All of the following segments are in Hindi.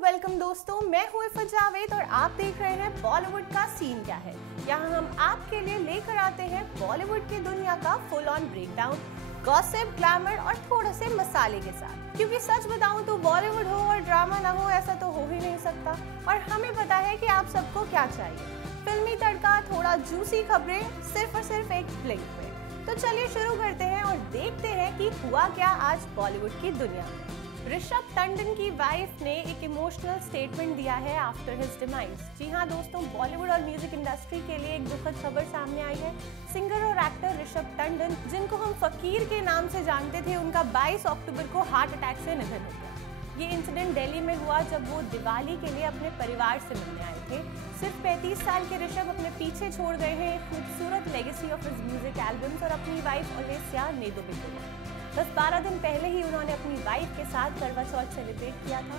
वेलकम दोस्तों, मैं हूँ इफ़त जावेद और आप देख रहे हैं बॉलीवुड का सीन क्या है। यहाँ हम आपके लिए लेकर आते हैं बॉलीवुड की दुनिया का full on breakdown, gossip, glamour और थोड़े से मसाले के साथ। क्योंकि सच बताऊं तो बॉलीवुड हो और ड्रामा ना हो ऐसा तो हो ही नहीं सकता, और हमें पता है कि आप सबको क्या चाहिए। फिल्मी तड़का, थोड़ा जूसी खबरें, सिर्फ और सिर्फ एक क्लिक पे। तो चलिए शुरू करते हैं और देखते हैं कि हुआ क्या आज बॉलीवुड की दुनिया में। ऋषभ टंडन की वाइफ ने एक इमोशनल स्टेटमेंट दिया है आफ्टर हिज डिमाइस। जी हाँ दोस्तों, बॉलीवुड और म्यूजिक इंडस्ट्री के लिए एक दुखद खबर सामने आई है। सिंगर और एक्टर ऋषभ टंडन, जिनको हम फकीर के नाम से जानते थे, उनका 22 अक्टूबर को हार्ट अटैक से निधन हो गया। ये इंसिडेंट दिल्ली में हुआ जब वो दिवाली के लिए अपने परिवार से मिलने आए थे। सिर्फ 35 साल के ऋषभ अपने पीछे छोड़ गए हैं एक खूबसूरत legacy of his music albums और अपनी वाइफ ओलेसिया नेदोबिकोवा। बस 12 दिन पहले ही उन्होंने अपनी वाइफ के साथ करवा चौथ सेलिब्रेट किया था।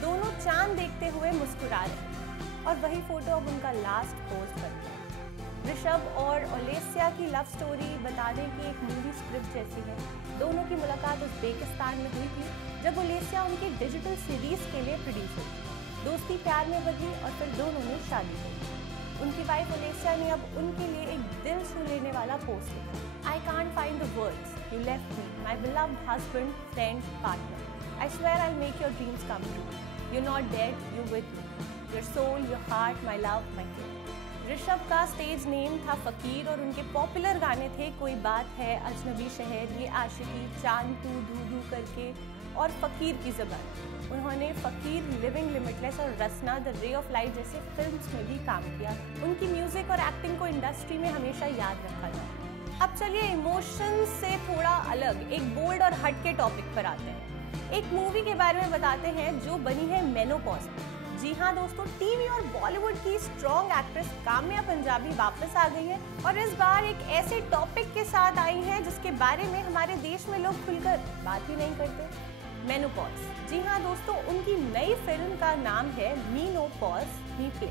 दोनों चांद देखते हुए मुस्कुरा रहे और वही फोटो अब उनका लास्ट पोस्ट बन गया। ऋषभ और ओलेसिया की लव स्टोरी बता दें कि एक मूवी स्क्रिप्ट जैसी है। दोनों की मुलाकात उज़्बेकिस्तान में हुई थी जब ओलेसिया उनकी डिजिटल सीरीज के लिए प्रोड्यूस हुई। दोस्ती प्यार में बदली और फिर दोनों ने शादी की। उनकी वाइफ ओलेसिया ने अब उनके लिए एक दिल छू लेने वाला पोस्ट लिखा। I can't find the words. You left me, my beloved husband, friend, partner. I swear I'll make your dreams come true. You're not dead, you're with me. Your soul, your heart, my love, my king. Rishabh का स्टेज नेम था फकीर और उनके पॉपुलर गाने थे कोई बात है, अजनबी शहर, ये आशिकी, चांद तू धू धू करके और फकीर की ज़बान। उन्होंने फकीर, लिविंग लिमिटलेस और रसना, द रे ऑफ लाइट जैसे फिल्म्स में भी काम किया। उनकी म्यूजिक और एक्टिंग को इंडस्ट्री में हमेशा याद रखा जाए। अब चलिए इमोशंस से थोड़ा अलग एक बोल्ड और हटके टॉपिक पर आते हैं। एक मूवी के बारे में बताते हैं जो बनी है मेनोपॉज पर। जी हाँ दोस्तों, टीवी और बॉलीवुड की स्ट्रॉन्ग एक्ट्रेस काम्या पंजाबी वापस आ गई है और इस बार एक ऐसे टॉपिक के साथ आई है जिसके बारे में हमारे देश में लोग खुलकर बात ही नहीं करते, मेनोपॉज। जी हाँ दोस्तों, उनकी नई फिल्म का नाम है मीनोपॉज मी प्ले।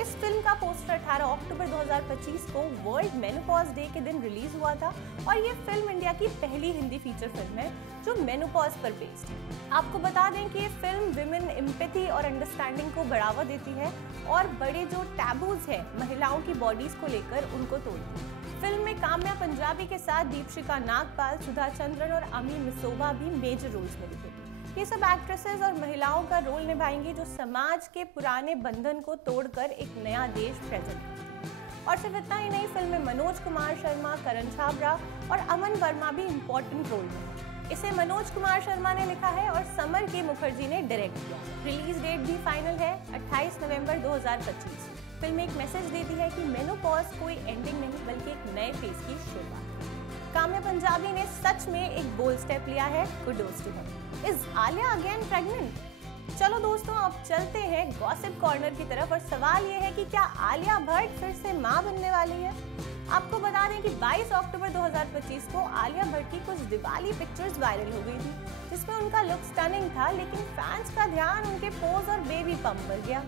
इस फिल्म का पोस्टर 18 अक्टूबर 2025 को वर्ल्ड मेनोपॉज डे के दिन रिलीज हुआ था और ये फिल्म इंडिया की पहली हिंदी फीचर फिल्म है जो मेनोपॉज पर बेस्ड है। आपको बता दें कि ये फिल्म विमेन एम्पैथी और अंडरस्टैंडिंग को बढ़ावा देती है और बड़े जो टैबूज है महिलाओं की बॉडीज को लेकर उनको तोड़ती है। फिल्म में काम्या पंजाबी के साथ दीपशिका नागपाल, सुधा चंद्रन और अमी मिसोवा भी मेजर रोल्स में दिखे। ये सब एक्ट्रेसेस और महिलाओं का रोल निभाएंगी जो समाज के पुराने बंधन को तोड़कर एक नया देश प्रेजेंट करती है। और सिर्फ इतना ही नहीं, फिल्म में मनोज कुमार शर्मा, करण छाबड़ा और अमन वर्मा भी इम्पोर्टेंट रोल में। इसे मनोज कुमार शर्मा ने लिखा है और समर के मुखर्जी ने डायरेक्ट किया। रिलीज डेट भी फाइनल है 28 नवंबर 2025। फिल्म एक मैसेज देती है कि मेनोपॉज कोई एंडिंग नहीं बल्कि एक नए फेज की शुरुआत। काम्या पंजाबी ने सच में एक बोल्ड स्टेप लिया है, kudos to her. Is Alia again pregnant? चलो दोस्तों, अब चलते हैं गॉसिप कॉर्नर की तरफ और सवाल ये है कि क्या आलिया भट्ट फिर से मां बनने वाली है? आपको बता दें कि 22 अक्टूबर 2025 को आलिया भट्ट की कुछ दिवाली पिक्चर्स वायरल हो गई थी जिसमें उनका लुक स्टनिंग था, लेकिन फैंस का ध्यान उनके पोज और बेबी पंप पर गया।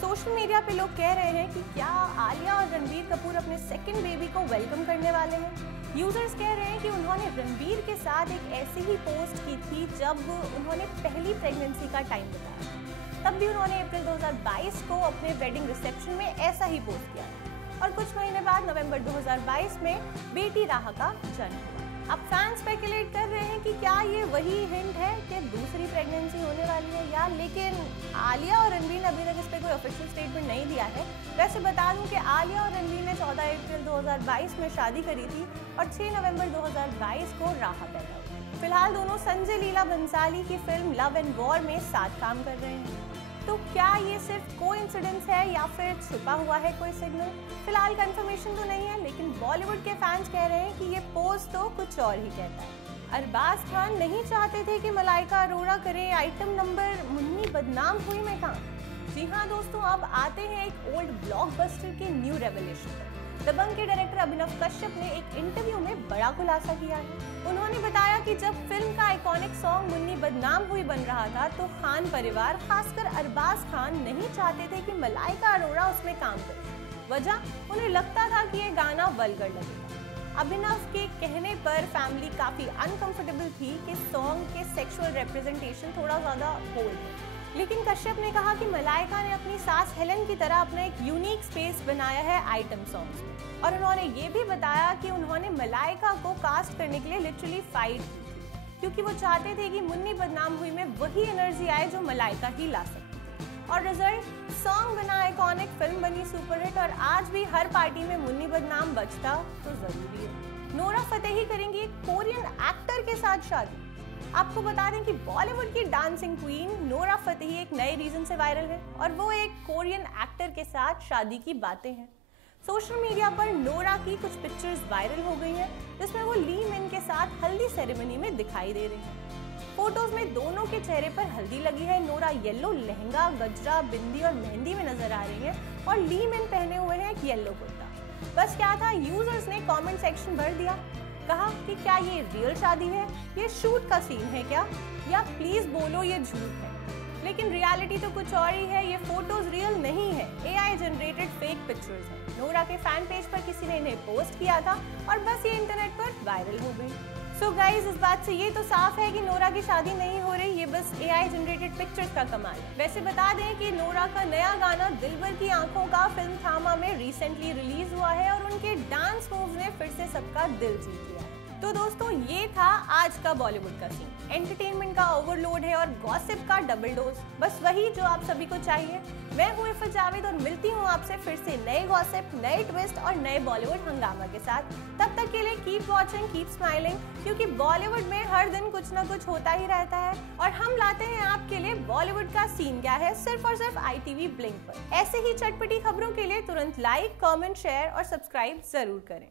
सोशल मीडिया पे लोग कह रहे हैं कि क्या आलिया और रणबीर कपूर अपने सेकंड बेबी को वेलकम करने वाले हैं। यूजर्स कह रहे हैं कि उन्होंने रणबीर के साथ एक ऐसी ही पोस्ट की थी जब उन्होंने पहली प्रेगनेंसी का टाइम बताया। तब भी उन्होंने अप्रैल 2022 को अपने वेडिंग रिसेप्शन में ऐसा ही पोस्ट किया और कुछ महीने बाद नवंबर 2022 में बेटी राहा का जन्म हुआ। अब फैंस स्पेकुलेट कर रहे हैं कि क्या ये वही हिंट है कि दूसरी प्रेगनेंसी होने वाली है या, लेकिन आलिया और रणबीर ने अभी तक इस पर कोई ऑफिशियल स्टेटमेंट नहीं दिया है। वैसे बता दूं कि आलिया और रणबीर ने 14 अप्रैल 2022 में शादी करी थी और 6 नवंबर 2022 को राहा पैदा हुई। फिलहाल दोनों संजय लीला बंसाली की फिल्म लव एंड वॉर में साथ काम कर रहे हैं। तो क्या ये सिर्फ कोइंसिडेंस है या फिर छुपा हुआ है कोई सिग्नल? फिलहाल कंफर्मेशन तो नहीं है, लेकिन बॉलीवुड के फैंस कह रहे हैं कि ये पोस्ट तो कुछ और ही कहता है। अरबाज खान नहीं चाहते थे कि मलाइका अरोड़ा करे आइटम नंबर मुन्नी बदनाम हुई मैं कहा। जी हाँ दोस्तों, अब आते हैं एक ओल्ड ब्लॉकबस्टर के न्यू रेवलेशन पर। दबंग के डायरेक्टर अभिनव कश्यप ने एक इंटरव्यू में बड़ा खुलासा किया है। उन्होंने बताया कि जब फिल्म का आइकॉनिक सॉन्ग मुन्नी बदनाम हुई बन रहा था तो खान परिवार, खासकर अरबाज खान, नहीं चाहते थे कि मलाइका अरोड़ा उसमें काम करे। वजह, उन्हें लगता था कि ये गाना वल्गर लगेगा। अभिनव के कहने पर फैमिली काफी अनकंफर्टेबल थी कि सॉन्ग के सेक्सुअल रिप्रेजेंटेशन थोड़ा ज्यादा बोल्ड है। लेकिन कश्यप ने कहा कि मलाइका ने अपनी सास हेलन की तरह अपना एक यूनिक स्पेस बनाया है आइटम सॉन्ग्स में। और उन्होंने ये भी बताया कि उन्होंने मलाइका को कास्ट करने के लिए लिटरली फाइट की थी, क्योंकि वो चाहते थे कि मुन्नी बदनाम हुई में वही एनर्जी आए जो मलाइका ही ला सकती। और रिजल्ट, सॉन्ग बना आइकॉनिक, फिल्म बनी सुपरहिट और आज भी हर पार्टी में मुन्नी बदनाम बजता तो जरूरी है। नोरा फतेही करेंगी एक कोरियन एक्टर के साथ शादी। आपको बता दें कि बॉलीवुड की डांसिंग क्वीन नोरा फतेही एक नए रीजन से वायरल है और वो एक कोरियन एक्टर के साथ शादी की बातें हैं। सोशल मीडिया पर नोरा की कुछ पिक्चर्स वायरल हो गई हैं जिसमें वो ली मिन के साथ हल्दी सेरेमनी में दिखाई दे रही हैं। फोटोज में दोनों के चेहरे पर हल्दी लगी है। नोरा येलो लहंगा, गजरा, बिंदी और मेहंदी में नजर आ रही है और ली मिन पहने हुए हैं एक येलो कुर्ता। बस क्या था, यूजर्स ने कमेंट सेक्शन भर दिया, कहा कि क्या ये रियल शादी है, ये शूट का सीन है क्या, या प्लीज बोलो ये झूठ है। लेकिन रियलिटी तो कुछ और ही है, ये फोटोज रियल नहीं है, AI जनरेटेड फेक पिक्चर्स हैं। नोरा के फैन पेज पर किसी ने इन्हें पोस्ट किया था और बस ये इंटरनेट पर वायरल हो गई। सो गाइज, इस बात से ये तो साफ है कि नोरा की शादी नहीं हो रही, ये बस AI जनरेटेड पिक्चर्स का कमाल है। वैसे बता दें कि नोरा का नया गाना दिलबर की आंखों का फिल्म थामा में रिसेंटली रिलीज हुआ है और उनके डांस मूव्स ने फिर से सबका दिल जीत लिया है। तो दोस्तों, ये था आज का बॉलीवुड का सीन। एंटरटेनमेंट का ओवरलोड है और गॉसिप का डबल डोज, बस वही जो आप सभी को चाहिए। मैं हूँ इफ़त जावेद और मिलती हूँ आपसे फिर से नए गॉसिप, नए ट्विस्ट और नए बॉलीवुड हंगामा के साथ। तब तक के लिए कीप वॉचिंग, कीप स्माइलिंग, क्योंकि बॉलीवुड में हर दिन कुछ ना कुछ होता ही रहता है और हम लाते हैं आपके लिए बॉलीवुड का सीन क्या है, सिर्फ और सिर्फ ITV ब्लिंक पर। ऐसे ही चटपटी खबरों के लिए तुरंत लाइक, कमेंट, शेयर और सब्सक्राइब जरूर करें।